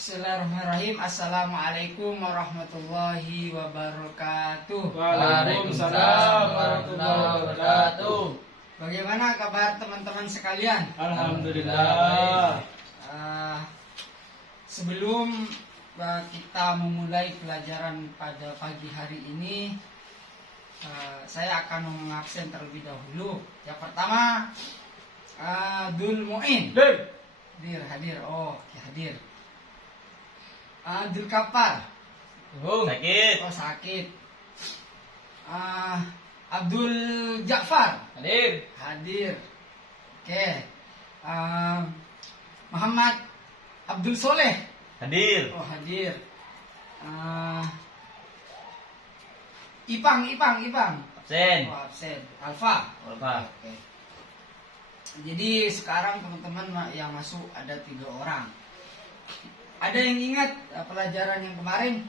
Bismillahirrahmanirrahim. Assalamualaikum warahmatullahi wabarakatuh. Waalaikumsalam warahmatullahi wabarakatuh. Bagaimana kabar teman-teman sekalian? Alhamdulillah. Sebelum kita memulai pelajaran pada pagi hari ini, saya akan mengabsen terlebih dahulu. Yang pertama, Dul Mu'in. Hadir. Oh, ya hadir. Abdul Kapar. Sakit. Oh, sakit. Abdul Ja'far. Hadir. Oke. Muhammad Abdul Soleh. Hadir. Oh, hadir. Ipang. Absen. Oh, absen. Alfa. Oke. Jadi sekarang teman-teman yang masuk ada 3 orang. Ada yang ingat pelajaran yang kemarin?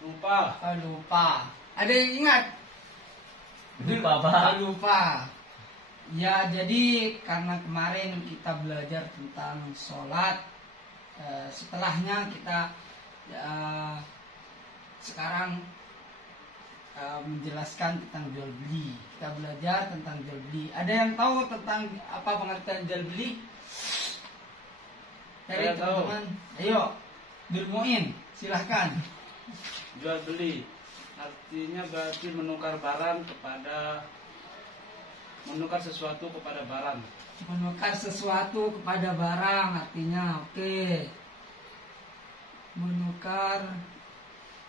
Lupa. Lupa. Ada yang ingat? Lupa, Pak. Lupa. Ya, jadi karena kemarin kita belajar tentang sholat, setelahnya kita sekarang menjelaskan tentang jual beli. Kita belajar tentang jual beli. Ada yang tahu tentang apa pengertian jual beli? Dari teman-teman. Ayo, Dul Mu'in, silahkan. Jual beli artinya berarti menukar sesuatu kepada barang. Menukar sesuatu kepada barang artinya oke. Menukar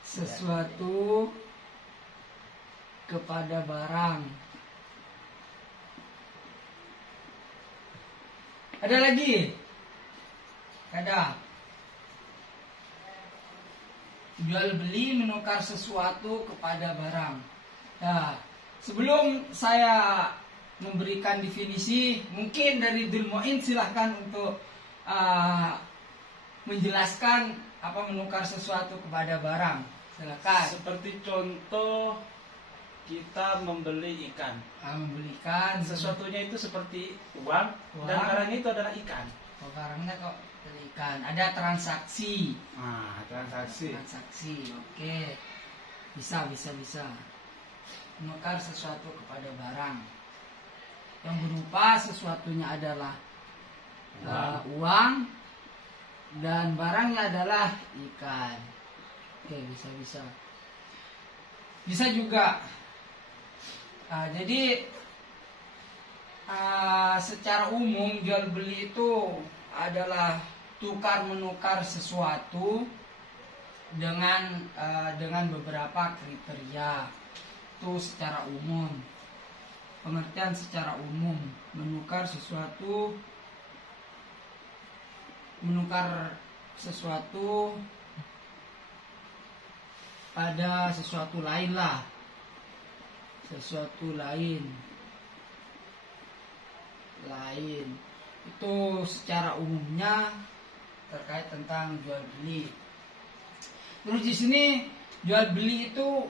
sesuatu kepada barang. Ada lagi? Ada. Jual beli menukar sesuatu kepada barang. Nah, sebelum saya memberikan definisi, mungkin dari Dul Mu'in silahkan untuk menjelaskan apa menukar sesuatu kepada barang. Silakan. Seperti contoh kita membeli ikan. Membeli ikan. Sesuatunya itu seperti uang. Dan barangnya itu adalah ikan. Oh, barangnya kok ikan. Ada transaksi. Transaksi. Oke. Bisa. Menukar sesuatu kepada barang. Yang berupa sesuatunya adalah uang dan barangnya adalah ikan. Oke, bisa. Bisa juga. Jadi secara umum jual beli itu adalah tukar menukar sesuatu dengan beberapa kriteria. Itu secara umum. Pengertian secara umum, menukar sesuatu pada sesuatu lain lah. Sesuatu lain. Itu secara umumnya terkait tentang jual beli. Terus di sini jual beli itu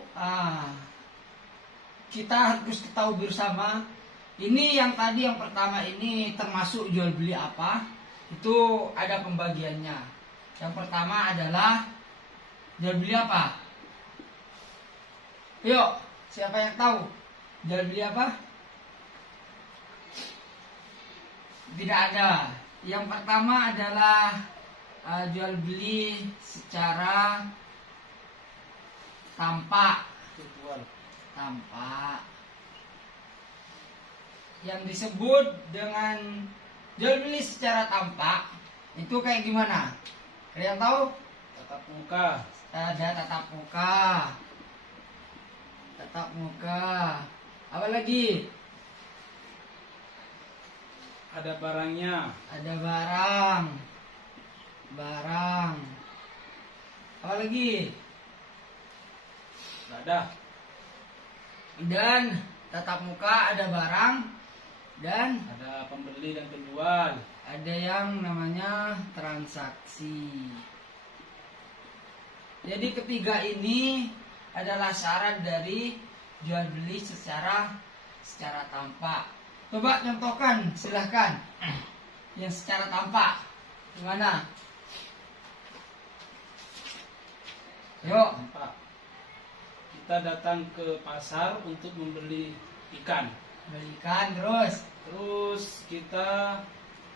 kita harus ketahui bersama. Ini yang tadi yang pertama ini termasuk jual beli apa? Itu ada pembagiannya. Yang pertama adalah jual beli apa? Yuk, siapa yang tahu? Jual beli apa? Tidak ada. Yang pertama adalah jual beli secara tampak. Yang disebut dengan jual beli secara tampak itu kayak gimana? Ada yang tahu? Tatap muka. Ada tatap muka. Apa lagi? Ada barangnya. Ada barang. Apa lagi? Nggak ada. Dan tatap muka ada barang dan ada pembeli dan penjual. Ada yang namanya transaksi. Jadi ketiga ini adalah syarat dari jual beli secara tampak. Coba contohkan, silahkan. Yang secara tampak gimana? Yuk. Tampak. Kita datang ke pasar untuk membeli ikan. Belikan terus Terus kita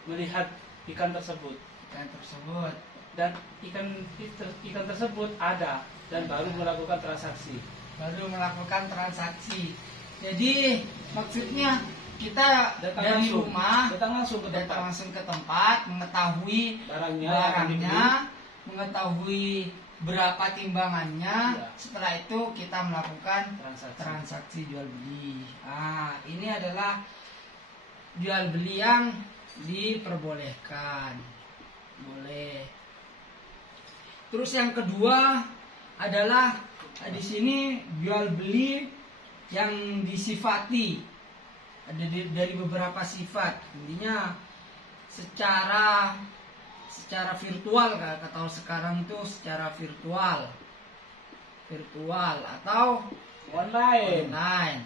melihat ikan tersebut. ikan tersebut. Dan ikan tersebut ada dan baru melakukan transaksi. Baru melakukan transaksi. Jadi maksudnya kita dari rumah datang langsung ke datang tempat langsung ke tempat, mengetahui barangnya, yang dibeli. mengetahui berapa timbangannya. Ya. Setelah itu kita melakukan transaksi. transaksi jual beli. Ini adalah jual beli yang diperbolehkan. Boleh. Terus yang kedua adalah di sini jual beli yang disifati. Ada dari beberapa sifat. Intinya secara virtual, kata sekarang itu secara virtual atau Online.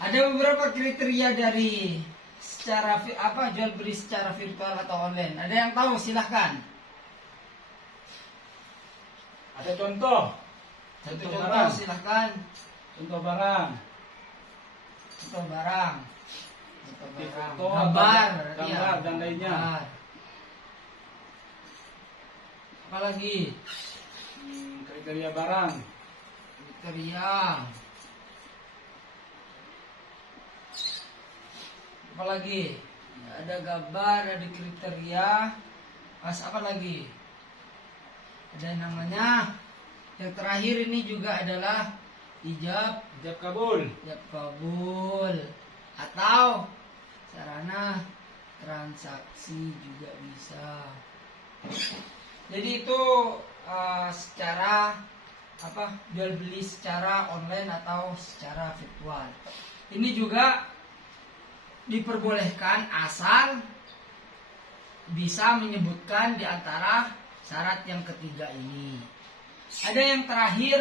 Ada beberapa kriteria dari jual beli secara virtual atau online. Ada yang tahu? Silahkan. Ada contoh. Contoh silahkan. Contoh barang. Contoh barang. Foto, Gambar dan lainnya. Gambar. Apa lagi? Kriteria barang. Kriteria. Apa lagi? Ada gambar, ada kriteria. Apa lagi? Ada yang namanya. Yang terakhir ini juga adalah ijab kabul. Atau sarana transaksi juga bisa. Jadi itu secara jual beli secara online atau secara virtual. Ini juga diperbolehkan asal bisa menyebutkan di antara syarat yang ketiga ini. Ada yang terakhir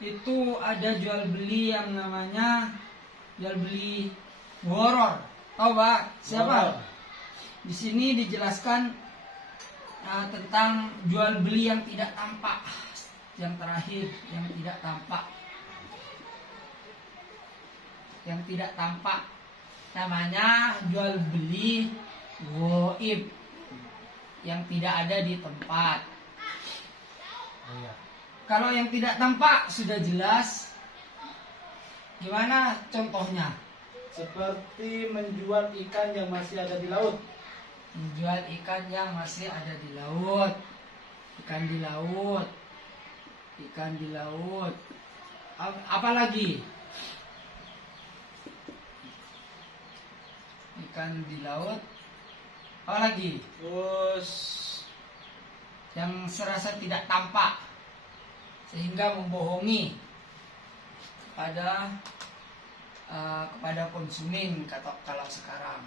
itu ada jual beli yang namanya jual beli gharar. Tahu Pak? Siapa? Di sini dijelaskan tentang jual beli yang tidak tampak. Yang terakhir, yang tidak tampak. Yang tidak tampak namanya jual beli ghaib, yang tidak ada di tempat. Kalau yang tidak tampak sudah jelas. Gimana contohnya? Seperti menjual ikan yang masih ada di laut. Menjual ikan yang masih ada di laut. Ikan di laut. Ikan di laut. Apa lagi? Ikan di laut. Apa lagi? Terus yang serasa tidak tampak sehingga membohongi kepada konsumen kalau sekarang.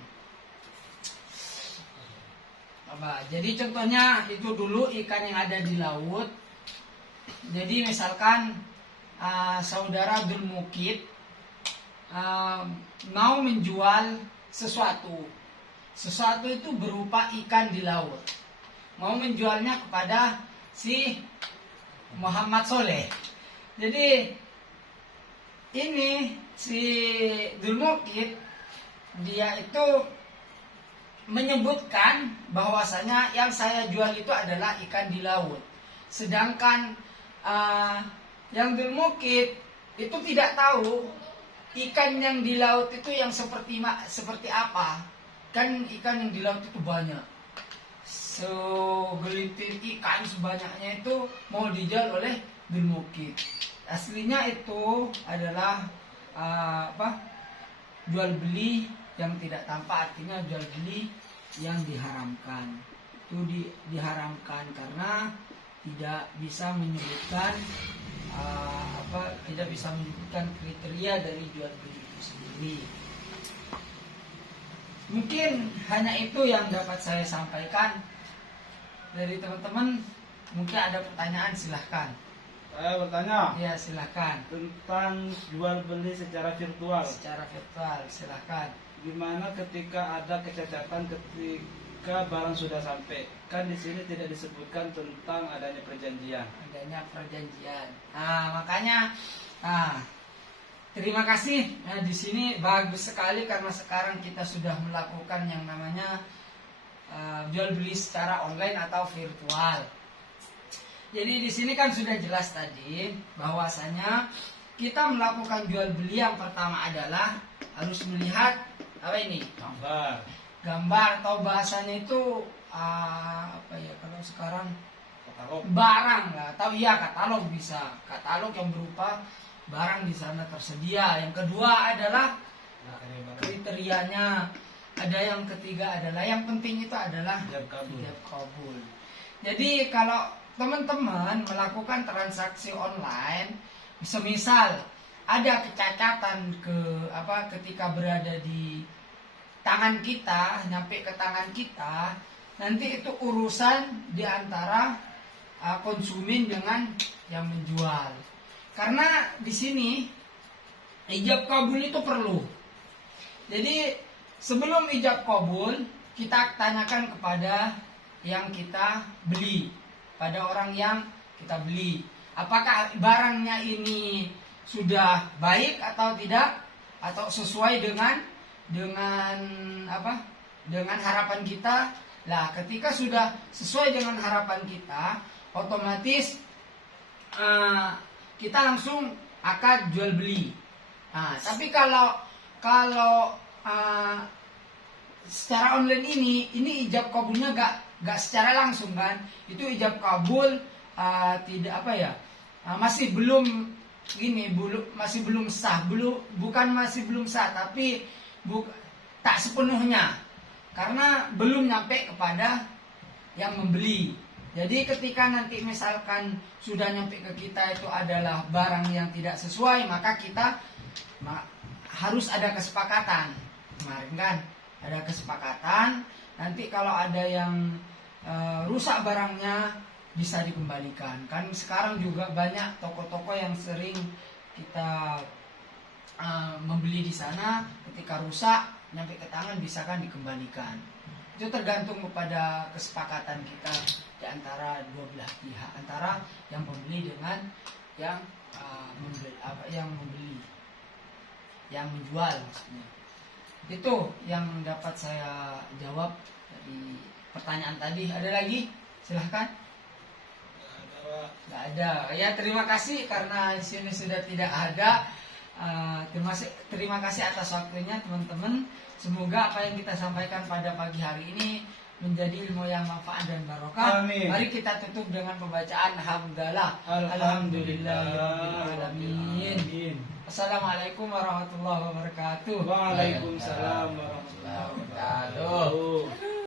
Jadi contohnya itu dulu ikan yang ada di laut. Jadi misalkan saudara Abdul Mukid mau menjual sesuatu itu berupa ikan di laut. Mau menjualnya kepada si Muhammad Soleh. Jadi ini si Abdul Mukid dia itu menyebutkan bahwasanya yang saya jual itu adalah ikan di laut. Sedangkan yang Abdul Mukid itu tidak tahu ikan yang di laut itu yang seperti apa. Kan ikan yang di laut itu banyak. Segelintir ikan sebanyaknya itu mau dijual oleh Abdul Mukid. Aslinya itu adalah jual beli yang tidak tampak, artinya jual beli yang diharamkan. Itu diharamkan karena tidak bisa menyebutkan tidak bisa menyebutkan kriteria dari jual beli itu sendiri. Mungkin hanya itu yang dapat saya sampaikan dari teman-teman. Mungkin ada pertanyaan, silahkan. saya bertanya Ya, silahkan. tentang jual beli secara virtual. Secara virtual, silahkan. Gimana ketika ada kecacatan jika barang sudah sampai. Kan di sini tidak disebutkan tentang adanya perjanjian. Adanya perjanjian. Nah, makanya terima kasih. Nah, di sini bagus sekali karena sekarang kita sudah melakukan yang namanya jual beli secara online atau virtual. Jadi di sini kan sudah jelas tadi bahwasanya kita melakukan jual beli yang pertama adalah harus melihat apa ini? Gambar atau bahasanya itu apa ya kalau sekarang Katalog. barang lah atau iya katalog bisa. Katalog yang berupa barang di sana tersedia. Yang kedua adalah kriterianya. Ada yang ketiga adalah yang penting itu adalah Ijab kabul. ijab kabul. Jadi kalau teman-teman melakukan transaksi online, semisal ada kecacatan ketika berada di tangan kita, nyampe ke tangan kita, nanti itu urusan di antara konsumen dengan yang menjual. Karena di sini ijab kabul itu perlu. Jadi sebelum ijab kabul, kita tanyakan kepada yang kita beli, pada orang yang kita beli, apakah barangnya ini sudah baik atau tidak, atau sesuai dengan harapan kita. Lah, ketika sudah sesuai dengan harapan kita, otomatis kita langsung akan jual beli. Nah, tapi kalau secara online ini ijab kabulnya gak secara langsung kan, itu ijab kabul masih belum sah, tapi tak sepenuhnya karena belum nyampe kepada yang membeli. Jadi ketika nanti misalkan sudah nyampe ke kita itu adalah barang yang tidak sesuai, maka kita harus ada kesepakatan. Kemarin kan ada kesepakatan, nanti kalau ada yang rusak barangnya bisa dikembalikan. Kan sekarang juga banyak toko-toko yang sering kita membeli di sana, ketika rusak nyampe ke tangan bisa kan dikembalikan. Itu tergantung kepada kesepakatan kita di antara dua belah pihak, antara yang membeli dengan yang yang menjual maksudnya. Itu yang dapat saya jawab dari pertanyaan tadi. Ada lagi? Silahkan. Nggak ada. Ya, terima kasih karena di sini sudah tidak ada. Terima kasih atas waktunya teman-teman. Semoga apa yang kita sampaikan pada pagi hari ini menjadi ilmu yang manfaat dan barokah. Amin. Mari kita tutup dengan pembacaan hamdalah. Alhamdulillahirobbilalamin. Assalamualaikum warahmatullahi wabarakatuh. Waalaikumsalam warahmatullahi wabarakatuh.